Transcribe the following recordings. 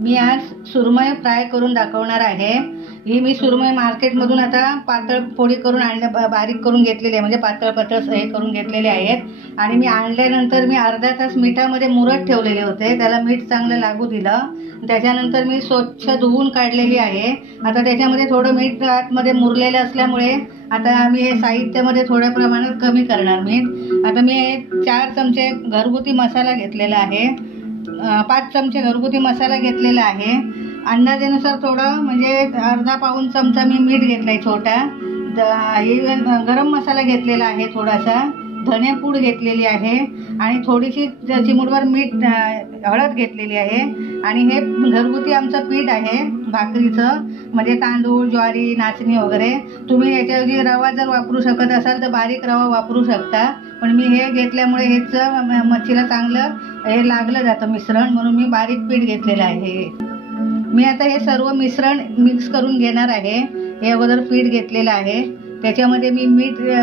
मी आज सुरमई फ्राय करून दाखवणार आहे। ही मी सुरमई मार्केटमधून आता पातळ पोळी करून बारीक करून घेतलेली आहे, म्हणजे पातळ पातळ हे करून घेतलेले आहेत। आणि मी आणल्यानंतर मी अर्धा तास मिठामध्ये मुरत ठेवलेले होते, त्याला मीठ चांगलं लागू दिलं। त्याच्यानंतर मी स्वच्छ धुवून काढलेली आहे। आता त्याच्यामध्ये थोडं मीठ आतमध्ये मुरलेलं असल्यामुळे आता आम्ही हे साहित्यामध्ये थोड्या प्रमाणात कमी करणार मीठ। आता मी 4 चमचे घरगुती मसाला घेतलेला आहे, 5 चमचे घरगुती मसाला घेतलेला आहे। अंदाजानुसार थोडं म्हणजे अर्धा पाऊण चमचा मी मीठ घेतलाय छोटा। गरम मसाला घेतलेला आहे, थोडासा धनेपूड घेतलेली आहे आणि थोडीशी चिमूटभर हळद घेतलेली आहे। आणि हे घरगुती आमचं पीठ आहे भाकरीचं, म्हणजे तांदूळ, ज्वारी, नाचणी वगैरे। तुम्ही याच्याऐवजी रवा जर वापरू शकत असाल तर बारीक रवा वापरू शकता, पण मी हे घेतल्यामुळे हेच मच्छीला चांगलं हे लागलं जातं मिश्रण, म्हणून मी बारीक पीठ घेतलेलं आहे। मी आता हे सर्व मिश्रण मिक्स करून घेणार आहे। हे अगोदर पीठ घेतलेलं आहे, त्याच्यामध्ये मी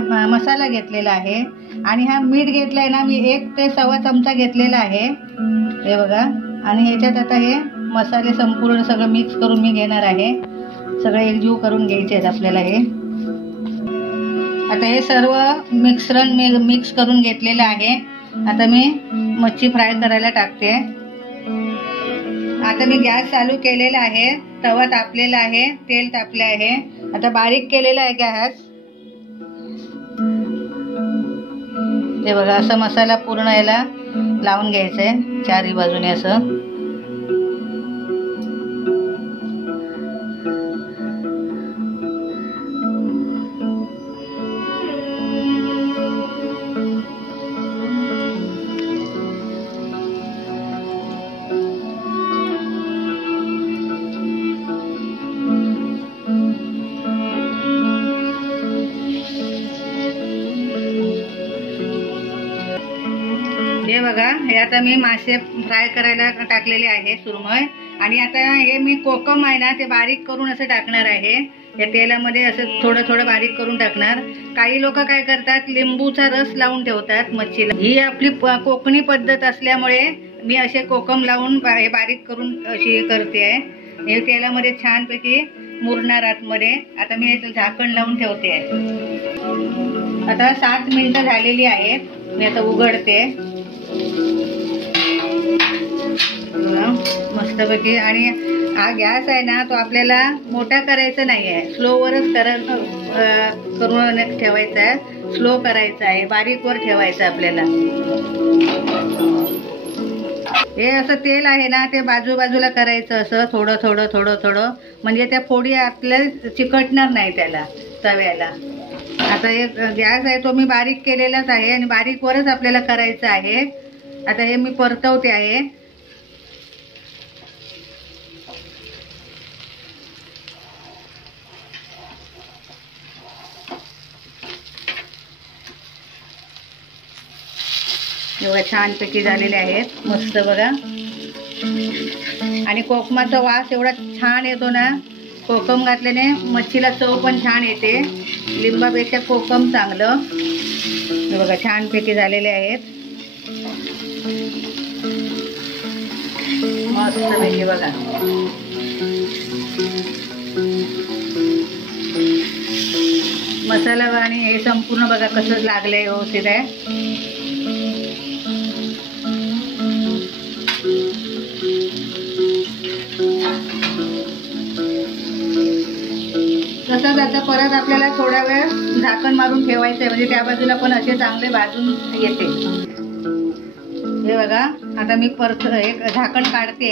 मसाला घेतलेला आहे आणि हा मीठ घेतलाय ना मी 1 ते 1.25 चमचा घेतलेला आहे, हे बघा। आणि ह्याच्यात आता हे मसाले संपूर्ण सगळं मिक्स करून मी घेणार आहे, सगळं एकजीव करून घ्यायचे आहेत आपल्याला हे। आता हे सर्व मिश्रण मी मिक्स करून घेतलेलं आहे। आता मी मच्छी फ्राय करायला टाकते। आता मी गॅस चालू केलेला आहे, तवा तापलेला आहे, तेल तापले आहे। आता बारीक केलेला आहे गॅस, हे बघा। असं मसाला पूर्ण याला लावून घ्यायचा आहे चारी बाजूने असं। हे बघा, हे आता मी मासे फ्राय करायला टाकलेले आहे सुरमई। आणि आता हे मी कोकम आहे ना ते बारीक करून असं टाकणार आहे या तेलामध्ये, असं थोडं थोडं बारीक करून टाकणार। काही लोक काय करतात, लिंबूचा रस लावून ठेवतात मच्छीला। ही आपली कोकणी पद्धत असल्यामुळे मी असे कोकम लावून हे बारीक करून अशी करते आहे। हे तेलामध्ये छानपैकी मुरणार आतमध्ये। आता मी याचं झाकण लावून ठेवते आहे। आता 7 मिनिटं झालेली आहेत, मी आता उघडते मस्तपैकी। आणि हा गॅस आहे ना तो आपल्याला मोठा करायचा नाही आहे, स्लोवरच करून ठेवायचा आहे, स्लो करायचा आहे, बारीकवर ठेवायचं आपल्याला। हे असं तेल आहे ना ते बाजूबाजूला करायचं असं थोडं थोडं थोडं थोडं, म्हणजे त्या फोडी आपल्याला चिकटणार नाही त्याला तव्याला। आता हे गॅस आहे तो मी बारीक केलेलाच आहे आणि बारीकवरच आपल्याला करायचं आहे। आता हे मी परतवते आहे। एवढं छानपैकी झालेले आहेत मस्त बघा। आणि कोकमाचा वास एवढा छान येतो ना, कोकम घातल्याने मच्छीला चव पण छान येते, लिंबापेक्षा कोकम चांगलं। हे बघा छानपैकी झालेले आहेत मस्तपैकी बघा। मसाला आणि हे संपूर्ण बघा कसं लागलंय, व्यवस्थित आहे। तसंच आता परत आपल्याला थोडा वेळ झाकण मारून ठेवायचं आहे, म्हणजे त्या बाजूला पण असे चांगले भाजून येते। हे बघा, आता मी परत एक झाकण काढते।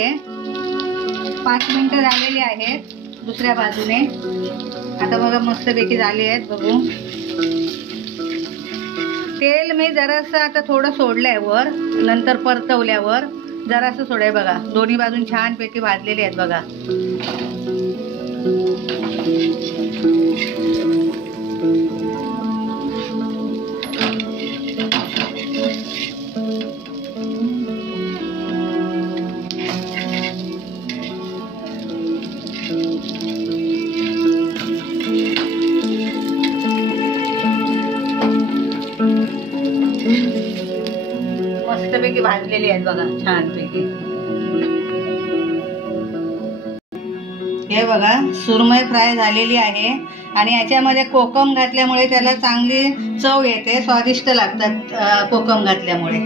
5 मिनिटं झालेली आहेत दुसऱ्या बाजूने। आता बघा मस्तपैकी झाले आहेत, बघू। तेल मी जरासं आता थोडं सोडलंय वर, नंतर परतवल्यावर जरासं सोडाय बघा। दोन्ही बाजून छानपैकी भाजलेले आहेत बघा। मस्तपैकी भाजलेली आहेत बघा छानपैकी। हे बघा सुरमई फ्राय झालेली आहे आणि याच्यामध्ये कोकम घातल्यामुळे त्याला चांगली चव येते, स्वादिष्ट लागतात कोकम घातल्यामुळे।